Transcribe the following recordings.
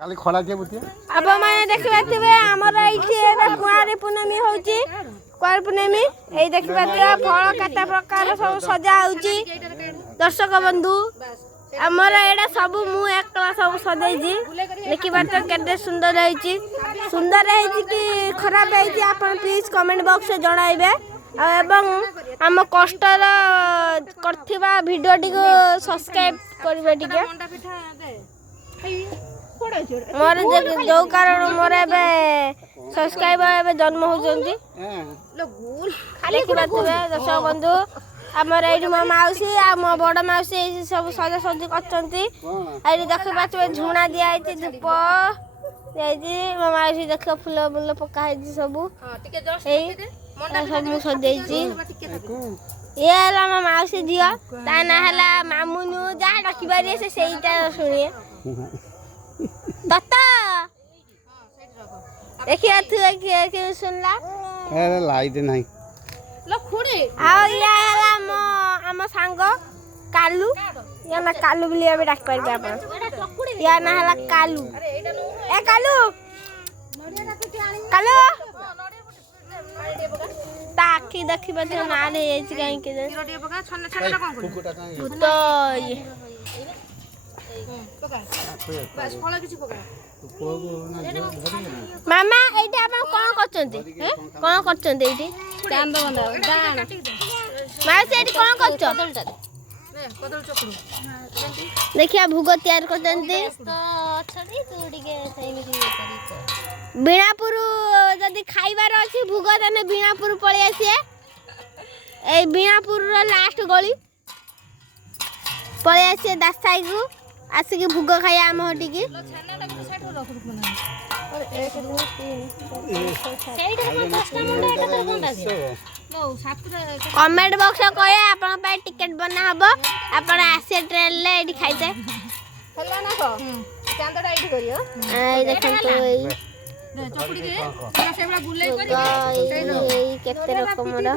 काली खड़ा के बुतिया अब माने देखबाथिबे हमर एठी कुआरी पूर्णिमा होची कुआरी पूर्णिमा एई देखबाथिबे फल केते प्रकार सब सजा होची दर्शक बंधु हमर एडा सब मु एकला सब सजाइजी देखबात केते सुंदर होईची कि खराब होईची आपण प्लीज कमेंट बॉक्स में जणाइबे एवं हम कष्टर करथिबा वीडियो टिको सब्सक्राइब करबे टिके मोर जो कारण मोर एबे सब्सक्राइबर एबे जन्म होजंती खाली की बात है दर्शक बंधु हमर एडी मो माउसी आ मो बड़ माउसी सब सजा सजी करचंती एडी देखि बात झुणा दिया आइती धूप देजी मो माउसी देख फूल फूल पका आइती सब टिके जस्ट सब मु सजेजी ये हला मो माउसी जियो ता ना हला मामुनु जा डकिबारी से सेईटा सुनिए तत्ता देखिए तू के सुनला अरे लाइट नहीं लो खुड़ी आ या हला मो हम संग कालू या ना कालू बिलिया भी डाक पाइबे आपण या ना हला कालू ए कालू कालू ताकी देखिबे तो ना ले एछि काई के गिरोटी पका छन्ना छन्ना कोन भूत बस फल किछि पका मामा एठी आपण कोन करचंती कोन करचंती एठी चांद बंदा दान मामा सेठी कोन करछ कदल चकड़ू देखिया भुग तैयार करचंती अछडी तू डिके सैमी की करी बीणापुर जदी खाइबार अछि भुग तने बीणापुर पळि आसीए ए बीणापुर रो लास्ट गली पळि आसीए दासाई को आसिक भुग खाया आम हटी की कमेंट बॉक्स कहे आपण पे टिकट बना हबो आपण आसे ट्रेन ले एडी खाइते हल्ला ना को चांदडा एडी करियो ए देखन तो चपड़ी के सेबला बुलाई करी केते रकम रो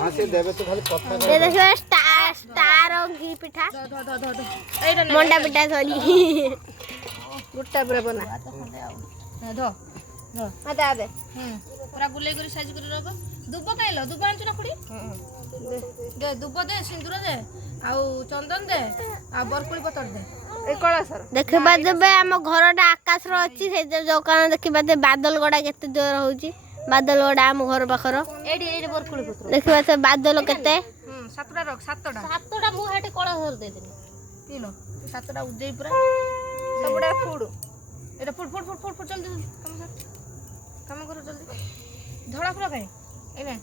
हां से देबे तो खाली कथा ये देखो स्टार घी पिठा मंडा पिठा सॉरी गुट्टा पूरा बना धो मत आबे पूरा बुलाई करी साइज करी रख दुब काइलो दुब आंचु ना खुडी दे दुब दे सिंदूर दे आ चंदन दे आ बरकुली पतर दे ए कळासर देखबा देबे हम घरटा आकाश रो अछि से जो कारण देखबा दे बादल गडा केते जोर होउची बादल गडा हम घर पाखर एडी एडी बरकुली पतर देखबा से बादल केते सातटा रख सातटा मु हेटे कळासर दे देनी किलो सातटा उजई पूरा सबडा फुड एटा फुड जल्दी काम करो जल्दी धड़ा फुल खाए एमे